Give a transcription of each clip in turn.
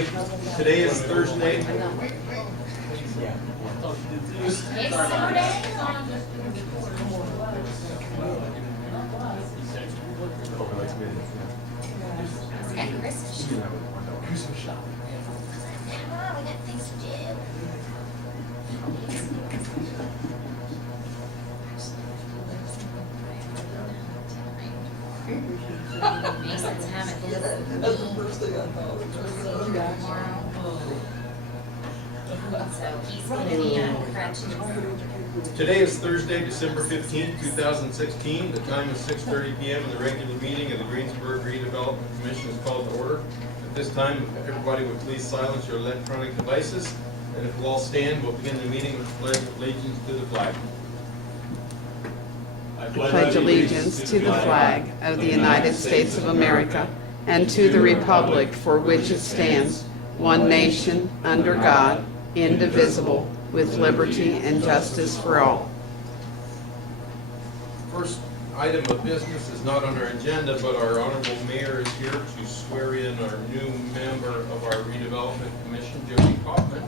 right, today is Thursday. Mason's having his That's the first thing I thought. tomorrow. So he's gonna be on crutches. Today is Thursday, December 15th, 2016. The time is 6:30 p.m. and the regular meeting of the Greensburg Redevelopment Commission is called to order. At this time, if everybody would please silence your electronic devices, and if we'll all stand, we'll begin the meeting with the pledge of allegiance to the flag. I pledge allegiance to the flag of the United States of America and to the republic for which it stands, one nation, under God, indivisible, with liberty and justice for all. First item of business is not on our agenda, but our honorable mayor is here to swear in our new member of our redevelopment commission, Jody Kaufman.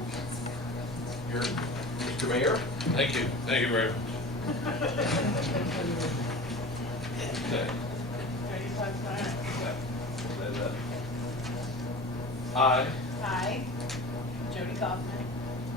Here, Mr. Mayor. Thank you. Thank you very much. Okay. I I, Jody Kaufman,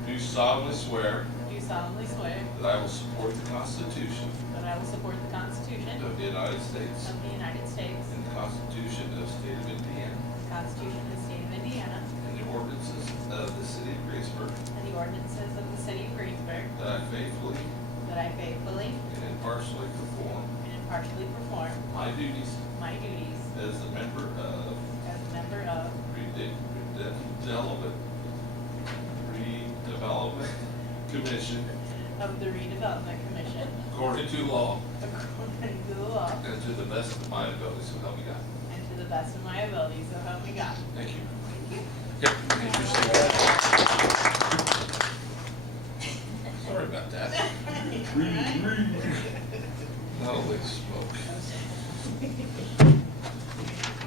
do solemnly swear do solemnly swear that I will support the Constitution that I will support the Constitution of the United States of the United States, and the Constitution of the State of Indiana the Constitution of the State of Indiana, and the ordinances of the City of Greensburg, and the ordinances of the City of Greensburg, that I faithfully that I faithfully and impartially perform and impartially perform my duties my duties as a member of as a member of Redevelopment Commission the Redevelopment Commission, according to law according to the law, and to the best of my ability, so help me God. and to the best of my ability, so help me God. Thank you. Thank you. Yep. Sorry about that. Holy smoke.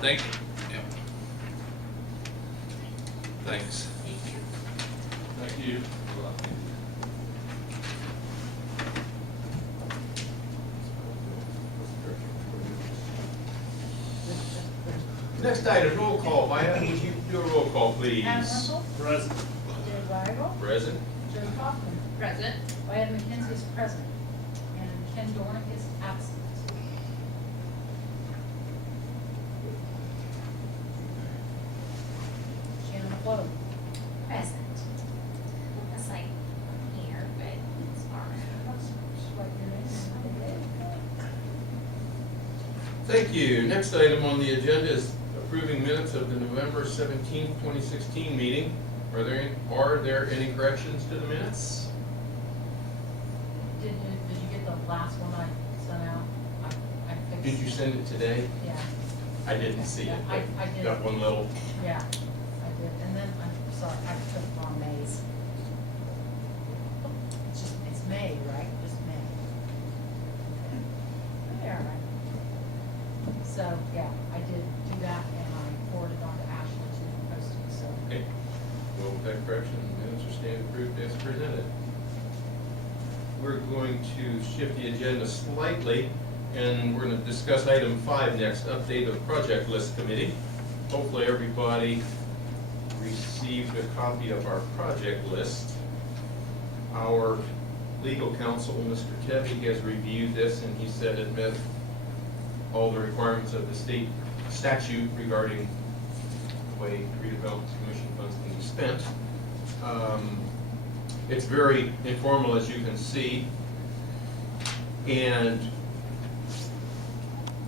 Thank you. Yep. Thanks. Thank you. Next item, roll call. Maya, would you do a roll call, please? Adam Russell, Present. Dave Weigel, Present. Jody Kaufman, Present. Wyatt McKenzie is present, and Ken Dornick is absent. Shannon LaFleur, Present. That's like here, but it's far. swipe your name. Thank you. Next item on the agenda is approving minutes of the November 17th, 2016 meeting. Are there any corrections to the minutes? Did you get the last one I sent out? I fixed. Did you send it today? Yeah, I didn't see it. I did. Got one little. yeah, I did, and then, I'm sorry, I took it on May's. It's May, right? Just May. Yeah, right. So, yeah, I did do that, and I forwarded on to Ashley to post it, so. Okay. Well, with that correction, minutes are stand approved as presented. We're going to shift the agenda slightly, and we're going to discuss item 5 next, update of project list committee. Hopefully everybody received a copy of our project list. Our legal counsel, Mr. Tevy, has reviewed this, and he said it met all the requirements of the state statute regarding the way redevelopment commission funds can be spent. It's very informal, as you can see, and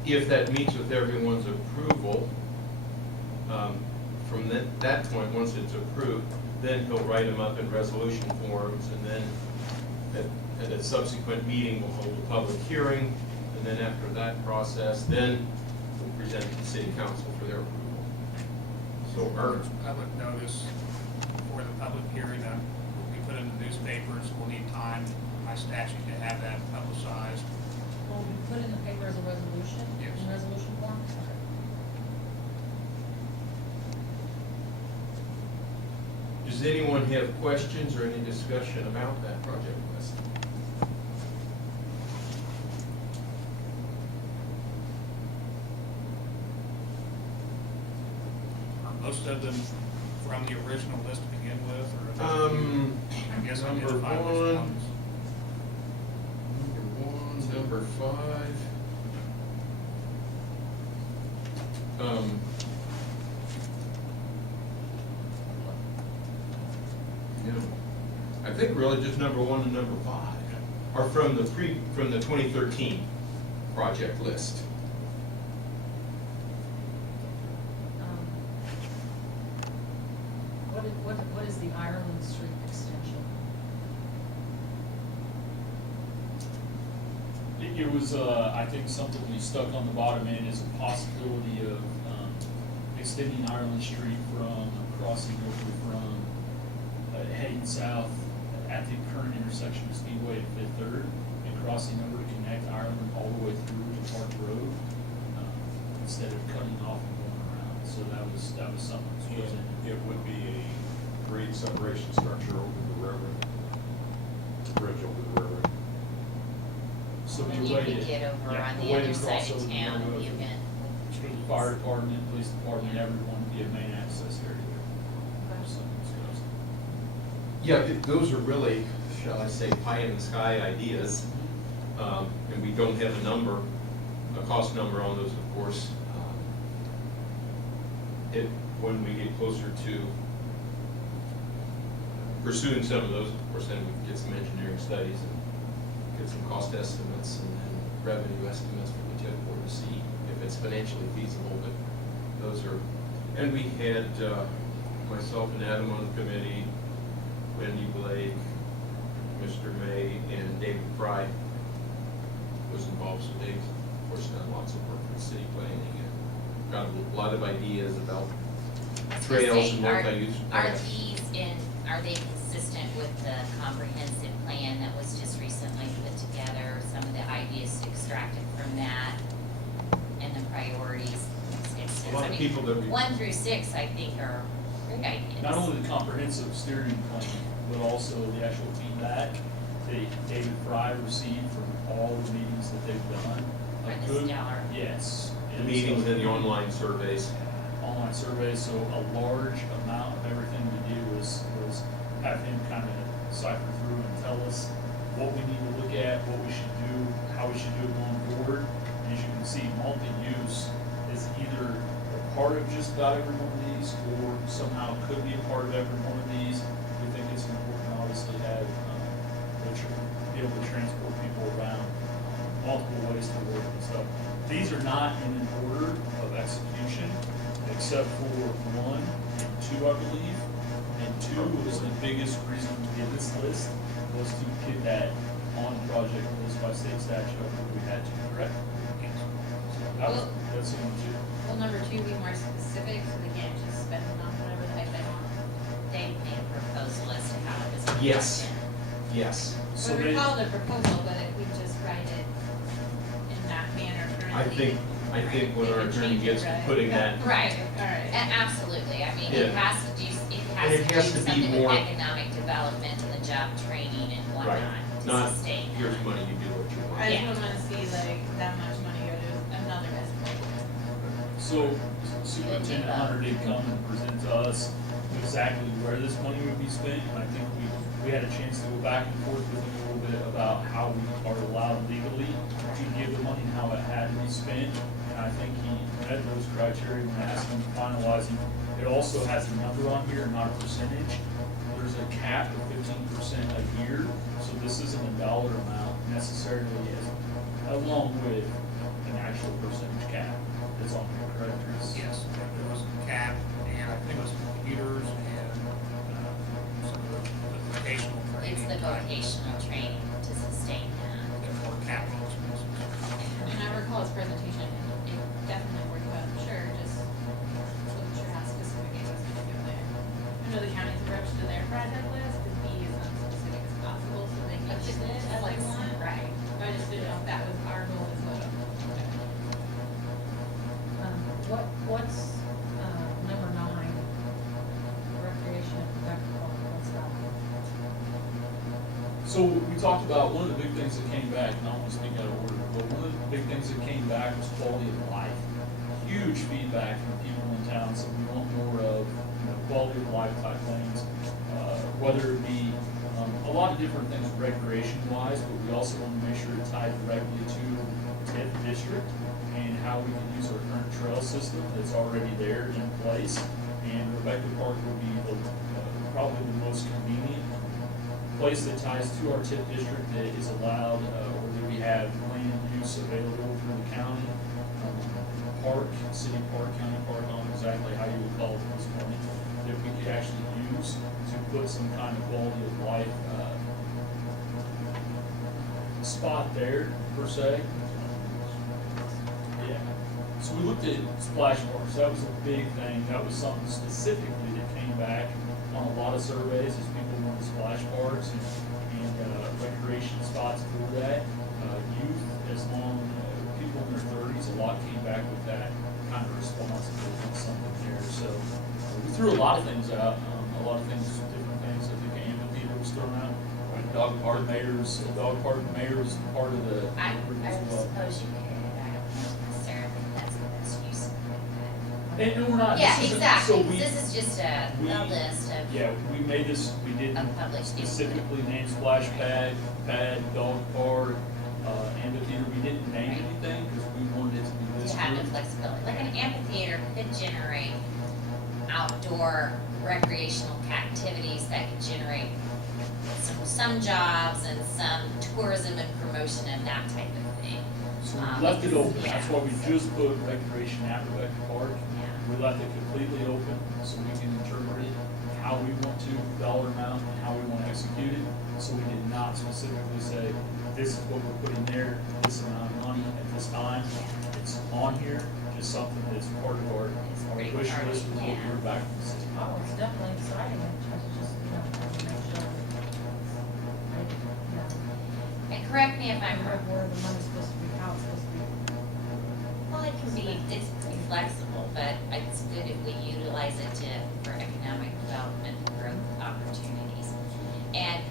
if that meets with everyone's approval, from that point, once it's approved, then he'll write them up in resolution forms, and then at a subsequent meeting, we'll hold a public hearing, and then after that process, then we'll present it to the city council for their approval. So our Public notice for the public hearing, will be put in the newspapers, we'll need time by statute to have that publicized. Will we put in the paper as a resolution? Yes. In resolution form? Okay. Does anyone have questions or any discussion about that project list? Are most of them from the original list to begin with, or? are there a few? I guess Number identify which one. ones. Number 5. Yeah, I think really just number 1 and number 5 are from the 2013 project list. What is the Ireland Street extension? It was, I think, something we stuck on the bottom end is a possibility of extending Ireland Street from crossing over from heading south at the current intersection of Speedway and Fifth Third and crossing over to connect Ireland all the way through to Park Road instead of cutting off and going around. So that was something that was in. It would be a grade separation structure over the railroad, bridge over the railroad. So And you could get over yeah, on the the way other to side cross of over the town in railroad the event. for the fire department, police department, everyone would be a main access area there. So, Yeah, those are really, shall I say, pie in the sky ideas. And we don't have a cost number on those, of course. When we get closer to pursuing some of those, of course, then we can get some engineering studies and get some cost estimates and then revenue estimates for the TIF board to see if it's financially feasible. But those are, and we had myself and Adam on the committee, Wendy Blake, Mr. May, and David Fry was involved. So Dave's, of course, done lots of work for city planning and got a lot of ideas about I was gonna trails say, and multi-use. Are they consistent with the comprehensive plan that was just recently put together? Some of the ideas extracted from that and the priorities. A lot of people that we- 1 through 6, I think, are great ideas. not only the comprehensive steering plan, but also the actual feedback that David Fry received from all the meetings that they've done. For A the good- stellar. Yes. The meetings and the online surveys. Online surveys, so a large amount of everything we did was have him kind of cipher through and tell us what we need to look at, what we should do, how we should do it going forward. And as you can see, multi-use is either a part of just about every one of these or somehow could be a part of every one of these. We think it's important, obviously, to have, be able to transport people around multiple ways to work and stuff. These are not in an order of execution, except for 1 and 2, I believe. And 2 was the biggest reason we did this list, was to get that on project list by state statute. We had to, correct? Yes. So that's the one too. Will number 2 be more specific, so they can't just spend it on whatever the heck they want? They made a proposal as to how it was. gonna Yes. happen. Yes. So But we they- call it a proposal, but if we just write it in that manner currently. I think when our attorney gets to putting that, Right, Alright. absolutely, I mean, Yeah. it has to do, And it has to be something with more- economic development and the job training and right, whatnot to not, sustain that. here's money, you do what you want. I just Yeah. don't wanna see like that much money go to another municipal. So Superintendent Hunter did come and present to us exactly where this money would be spent, and I think we had a chance to go back and forth with him a little bit about how we are allowed legally to give the money and how it had to be spent, and I think he met those criteria when asked him to finalize it. It also has a number on here, not a percentage. There's a cap of 15% a year, so this isn't a dollar amount necessarily, along with an actual percentage cap that's on here, correct, Chris? Yes, there was a cap, and I think it was computers and some of the vocational training. It's the vocational training to sustain that. And more capital expenses. And I recall his presentation, and it definitely worked well, I'm sure, just wasn't sure how specific it was gonna go there. I know the county's approach to their project list is be as unspecific as possible, so they can use it as they want. Right. I just didn't know if that was our goal as well. What's, number 9, recreation, rec park? So we talked about, one of the big things that came back, and I don't want to speak out of order, but one of the big things that came back was quality of life. Huge feedback from people in town, so we want more of, quality of life type things, whether it be a lot of different things recreation wise, but we also want to make sure it tied directly to TIF district and how we can use our current trail system that's already there in place. And Rebecca Park will be probably the most convenient place that ties to our TIF district that is allowed, or that we have land use available through the county. Park, city park, county park, I don't know exactly how you would call it at this point, that we could actually use to put some kind of quality of life spot there, per se. Yeah. So we looked at splash parks. That was a big thing. That was something specifically that came back on a lot of surveys, as people wanted splash parks and recreation spots for that. Youth, as long people in their 30s, a lot came back with that kind of response to something there. So we threw a lot of things out, different things. I think amphitheater was thrown out. Dog park mayor's part of the I group as would well. suppose you could, I don't know necessarily if that's the best use of it. And we're not. Yeah, this isn't- exactly, so 'cause we- this is just a list of. Yeah, we made this, we didn't Of public use. specifically name splash pad, dog park, amphitheater. We didn't name anything because we wanted it to be this To have the group. flexibility, like an amphitheater could generate outdoor recreational activities that could generate some jobs and some tourism and promotion and that type of thing. So we left it open. Yeah. That's why we just put recreation at Rebecca Park. Yeah. We left it completely open so we can interpret it how we want to, dollar amount, and how we want to execute it. So we did not specifically say, this is what we're putting there, this amount of money at this time. It's on here, just something that's part of our It's pretty wish part of list the with what plan. we're back from the city. Oh, it's definitely exciting, it's just, to make sure. And correct me if I'm Where the money's supposed to be, how it's supposed to be. Well, it can be, it's pretty flexible, but it's good if we utilize it for economic development and growth opportunities. And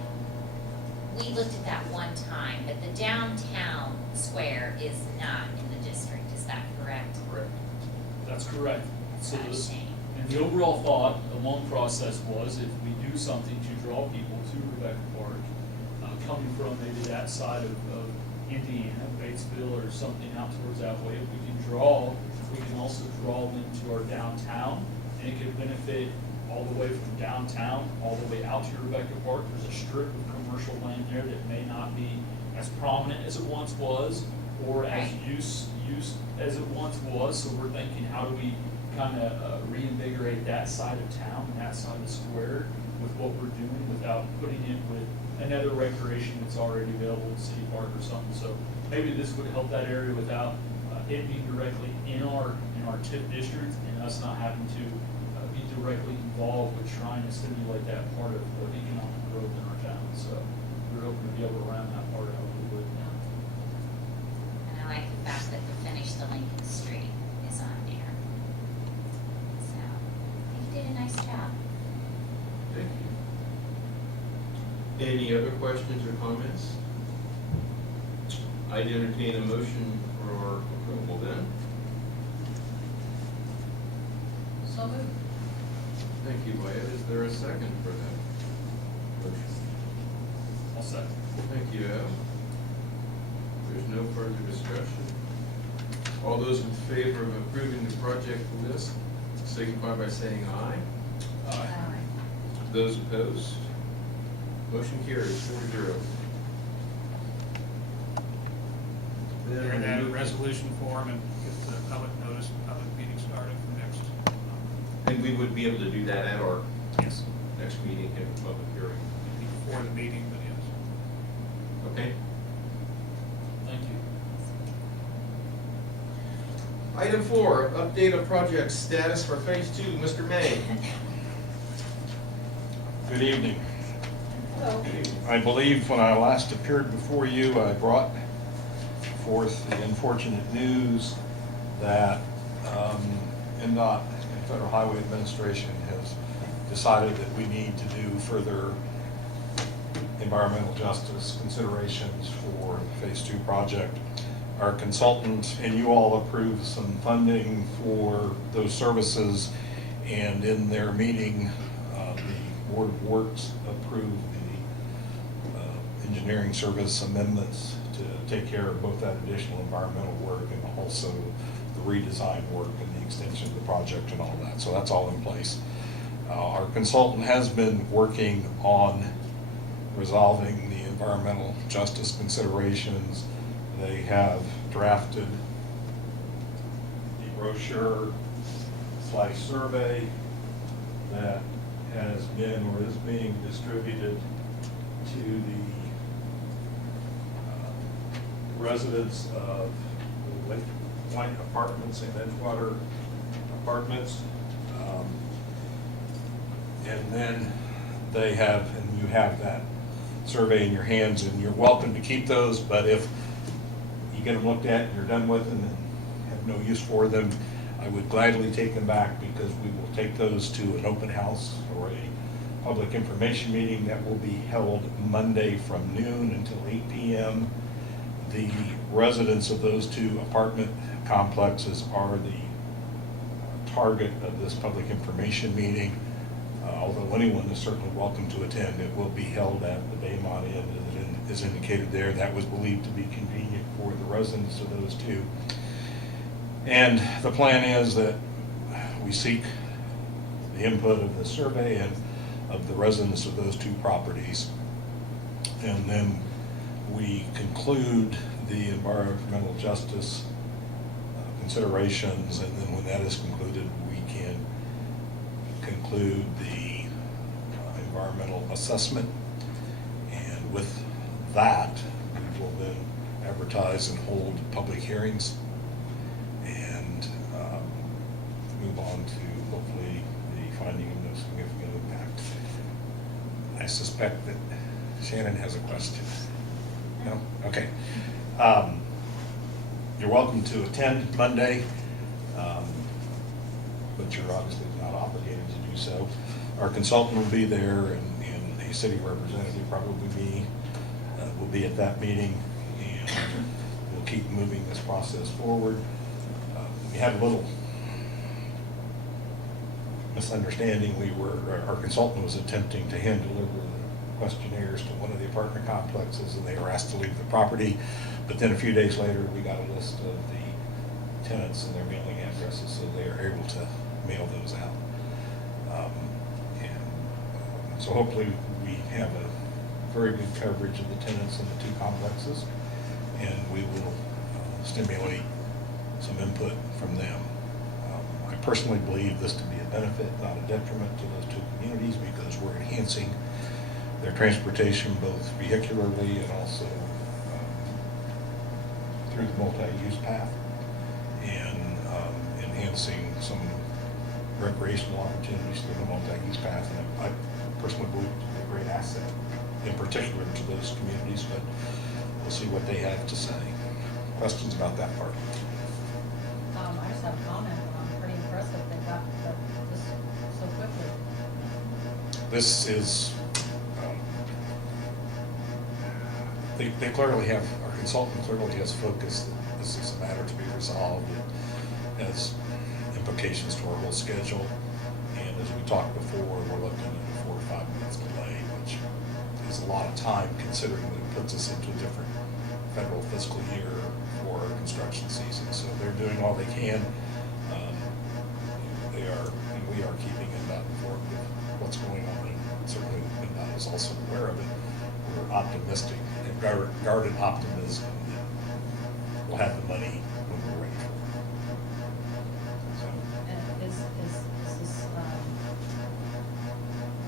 we looked at that one time, but the downtown square is not in the district, is that correct? Correct. That's correct. So Not a this, shame. and the overall thought, the long process was if we do something to draw people to Rebecca Park, coming from maybe that side of Indiana, Batesville or something out towards that way, if we can also draw them to our downtown, and it could benefit all the way from downtown, all the way out to Rebecca Park. There's a strip of commercial land there that may not be as prominent as it once was, or as Right. use as it once was. So we're thinking, how do we kind of reinvigorate that side of town, that side of the square with what we're doing without putting it with another recreation that's already available in City Park or something. So maybe this would help that area without it being directly in our TIF district and us not having to be directly involved with trying to stimulate that part of economic growth in our town. So we're hoping to be able to round that part out a little bit. And I like the fact that the finish the Lincoln Street is on there. So, I think you did a nice job. Thank you. Any other questions or comments? I'd entertain a motion for approval then. So moved. Thank you, Wyatt. Is there a second for that motion? All set. Thank you, Al. There's no further discussion. All those in favor of approving the project list signify by saying aye. Those opposed? Motion carries 4-0. They're in that resolution form and get the public notice, public meeting started for next. And we would be able to do that at our Yes, next meeting in the public hearing. before the meeting, but yes. Okay? Thank you. Item 4, update of project status for Phase 2. Mr. May. Good evening. Hello. I believe when I last appeared before you, I brought forth the unfortunate news that NDOT, Federal Highway Administration, has decided that we need to do further environmental justice considerations for the Phase 2 project. Our consultant and you all approved some funding for those services, and in their meeting, the Board of Works approved the engineering service amendments to take care of both that additional environmental work and also the redesign work and the extension of the project and all that. So that's all in place. Our consultant has been working on resolving the environmental justice considerations. They have drafted the brochure/survey that has been or is being distributed to the residents of the Lake Point Apartments and Edgewater Apartments. And then they have, and you have that survey in your hands, and you're welcome to keep those, but if you get them looked at and you're done with them and have no use for them, I would gladly take them back, because we will take those to an open house or a public information meeting that will be held Monday from noon until 8 p.m. The residents of those two apartment complexes are the target of this public information meeting. Although anyone is certainly welcome to attend, it will be held at the Baymont Inn, as indicated there. That was believed to be convenient for the residents of those two. And the plan is that we seek the input of the survey and of the residents of those two properties. And then we conclude the environmental justice considerations, and then when that is concluded, we can conclude the environmental assessment. And with that, we will then advertise and hold public hearings and move on to hopefully the finding of no significant impact. I suspect that Shannon has a question. No? Okay. You're welcome to attend Monday, but you're obviously not obligated to do so. Our consultant will be there, and a city representative, probably me, will be at that meeting, and we'll keep moving this process forward. We had a little misunderstanding. Our consultant was attempting to hand deliver the questionnaires to one of the apartment complexes, and they were asked to leave the property. But then a few days later, we got a list of the tenants and their mailing addresses, so they are able to mail those out. So hopefully we have a very good coverage of the tenants in the two complexes, and we will stimulate some input from them. I personally believe this to be a benefit, not a detriment to those two communities, because we're enhancing their transportation both vehicularly and also through the multi-use path, and enhancing some recreational opportunities through the multi-use path. And I personally believe it to be a great asset, in particular to those communities, but we'll see what they have to say. Questions about that part? I just have a comment. I'm pretty impressed that they got this so quickly. This is, they clearly have, our consultant clearly has focused that this is a matter to be resolved. It has implications to our whole schedule. And as we talked before, we're looking at a 4 to 5 months delay, which is a lot of time considering that it puts us into a different federal fiscal year for our construction season. So they're doing all they can. They are, and we are keeping NDOT informed of what's going on, and certainly NDOT is also aware of it. We're optimistic and guarded optimism that we'll have the money when we're ready for it. So, And is this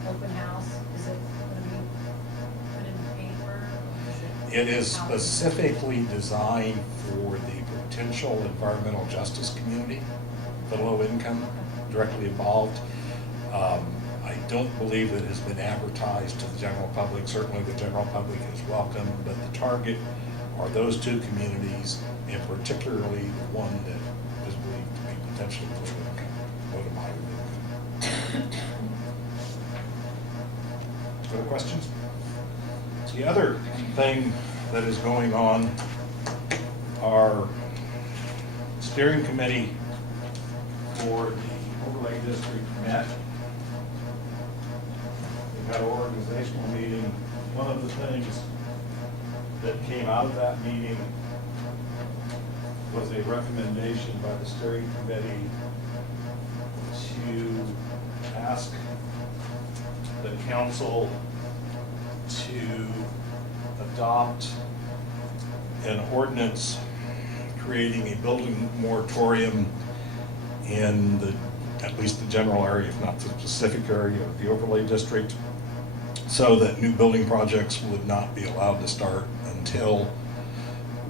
open house, is it gonna be put in the paper? Or it is how- specifically designed for the potential environmental justice community, the low income, directly involved. I don't believe it has been advertised to the general public. Certainly the general public is welcome, but the target are those two communities, and particularly the one that is believed to be potentially low income, low to moderate income. Other questions? The other thing that is going on, our steering committee for the overlay district met. We had an organizational meeting. One of the things that came out of that meeting was a recommendation by the steering committee to ask the council to adopt an ordinance creating a building moratorium in the, at least the general area, if not the specific area of the overlay district, so that new building projects would not be allowed to start until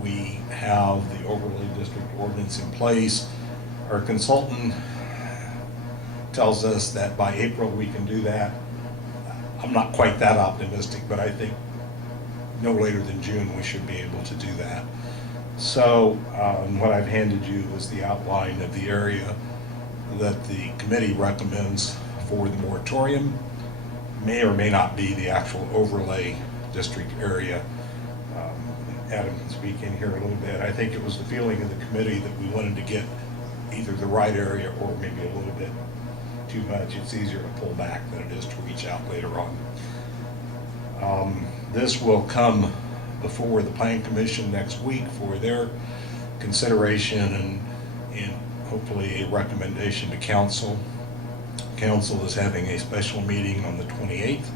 we have the overlay district ordinance in place. Our consultant tells us that by April we can do that. I'm not quite that optimistic, but I think no later than June we should be able to do that. So what I've handed you is the outline of the area that the committee recommends for the moratorium. May or may not be the actual overlay district area. Adam can speak in here a little bit. I think it was the feeling of the committee that we wanted to get either the right area or maybe a little bit too much. It's easier to pull back than it is to reach out later on. This will come before the Plan Commission next week for their consideration and hopefully a recommendation to council. Council is having a special meeting on the 28th,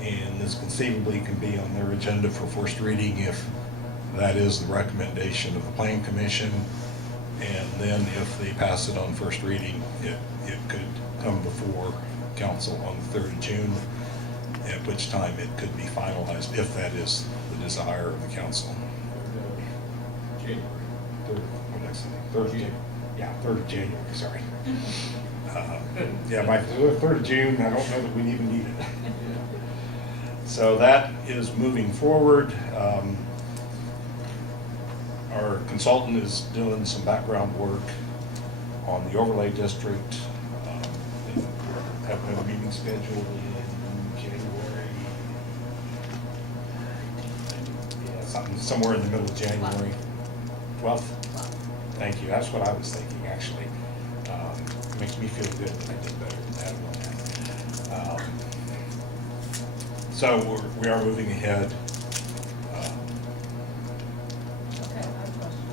and this conceivably can be on their agenda for first reading if that is the recommendation of the Plan Commission. And then if they pass it on first reading, it could come before council on the 3rd of June, at which time it could be finalized if that is the desire of the council. January. 3rd of June. Yeah, 3rd of January, sorry. Yeah, by 3rd of June, I don't know that we even need it. So that is moving forward. Our consultant is doing some background work on the overlay district. They have no meeting scheduled in January. Yeah, somewhere in the middle of January. 12th? Thank you. That's what I was thinking, actually. Makes me feel good that I did better than that one. So we are moving ahead. Okay, I have a question.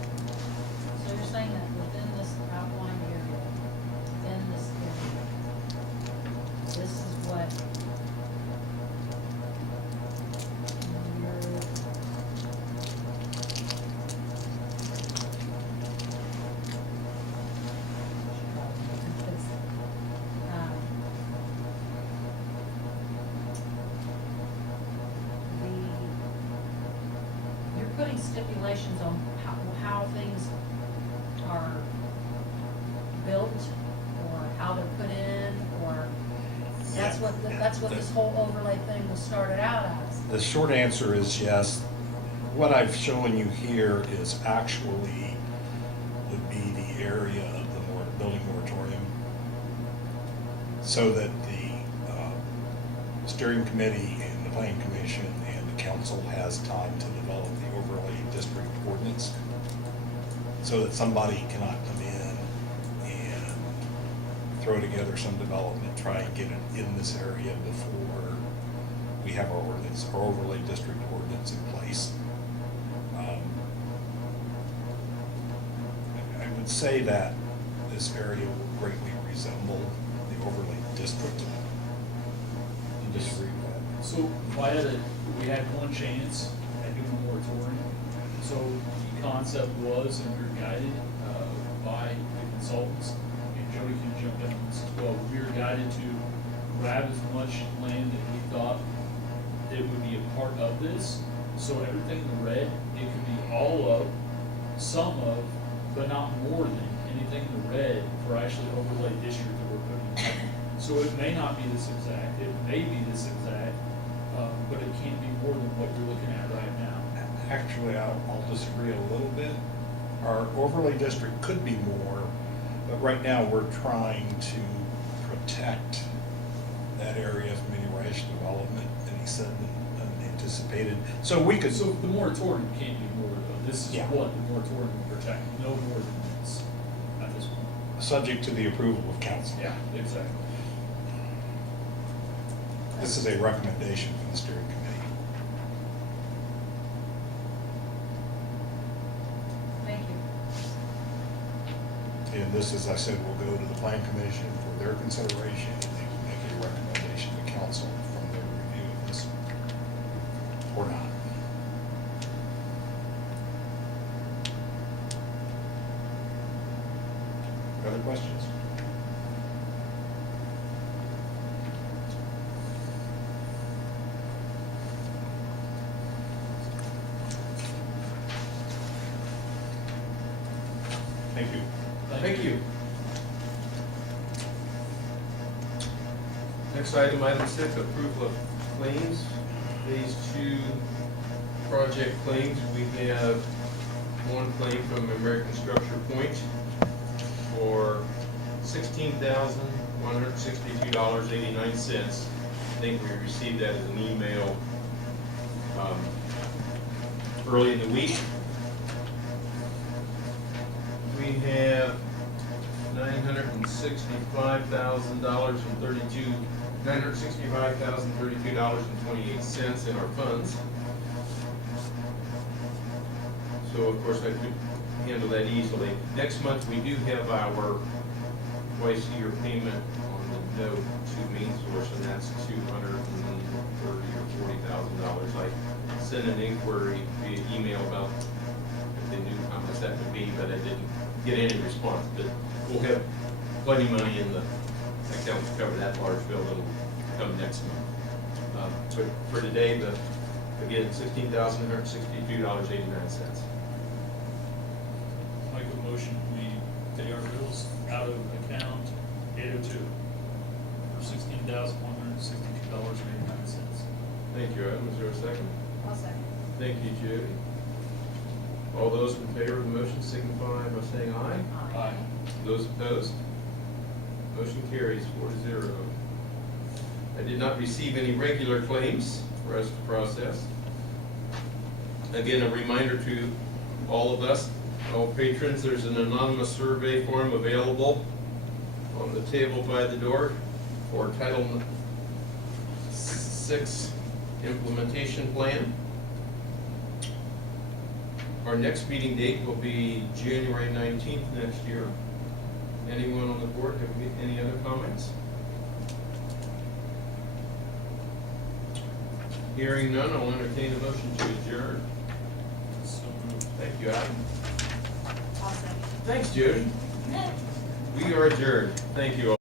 So you're saying that within this outlined area, within this area, this is what you're. You're putting stipulations on how things are built, or how they're put in, or that's what this whole overlay thing was started out as. The short answer is yes. What I've shown you here is actually would be the area of the building moratorium, so that the steering committee and the Plan Commission and the council has time to develop the overlay district ordinance, so that somebody cannot come in and throw together some development, try and get it in this area before we have our ordinance, our overlay district ordinance in place. I would say that this area will greatly resemble the overlay district. You disagree with that? So we had one chance at doing a moratorium. So the concept was, and we were guided by the consultants, and Jody can jump in on this as well. We were guided to grab as much land that we thought it would be a part of this. So everything in the red, it could be all of, some of, but not more than anything in the red for actually overlay district that we're putting in. So it may not be this exact, it may be this exact, but it can't be more than what you're looking at right now. Actually, I'll disagree a little bit. Our overlay district could be more, but right now we're trying to protect that area from any rash development. And he said an anticipated anticipated, so we could, So the moratorium can't do more though. This is Yeah. what the moratorium will protect, no more than this at this point. subject to the approval of council. Yeah, exactly. This is a recommendation from the steering committee. Thank you. And this, as I said, will go to the plan commission for their consideration, and they will make a recommendation to council from their review of this, or not. Other questions? Thank you. Thank you. Next item, item 6, approval of claims. Phase 2 project claims. We have one claim from American Structure Point for $16,162.89. I think we received that as an email early in the week. We have $965,032 in our funds. So of course I could handle that easily. Next month, we do have our twice-a-year payment on the note to Main Source, and that's $230,000 or $40,000. I sent an inquiry via email about if they knew how much that would be, but I didn't get any response. But we'll have plenty of money in the account to cover that large bill that'll come next month. But for today, again, $16,162.89. Make a motion, we pay our bills out of account 802 for $16,162.89. Thank you, Adam. Is there a second? I'll second. Thank you, Judy. All those in favor of the motion signify by saying aye. Aye. Those opposed? Motion carries 4-0. I did not receive any regular claims for us to process. Again, a reminder to all of us, all patrons, there's an anonymous survey form available on the table by the door for Title VI implementation plan. Our next meeting date will be January 19th next year. Anyone on the board have any other comments? Hearing none, I'll entertain a motion to adjourn. So moved. Thank you, Adam. I'll second. Thanks, Judy. We are adjourned. Thank you all.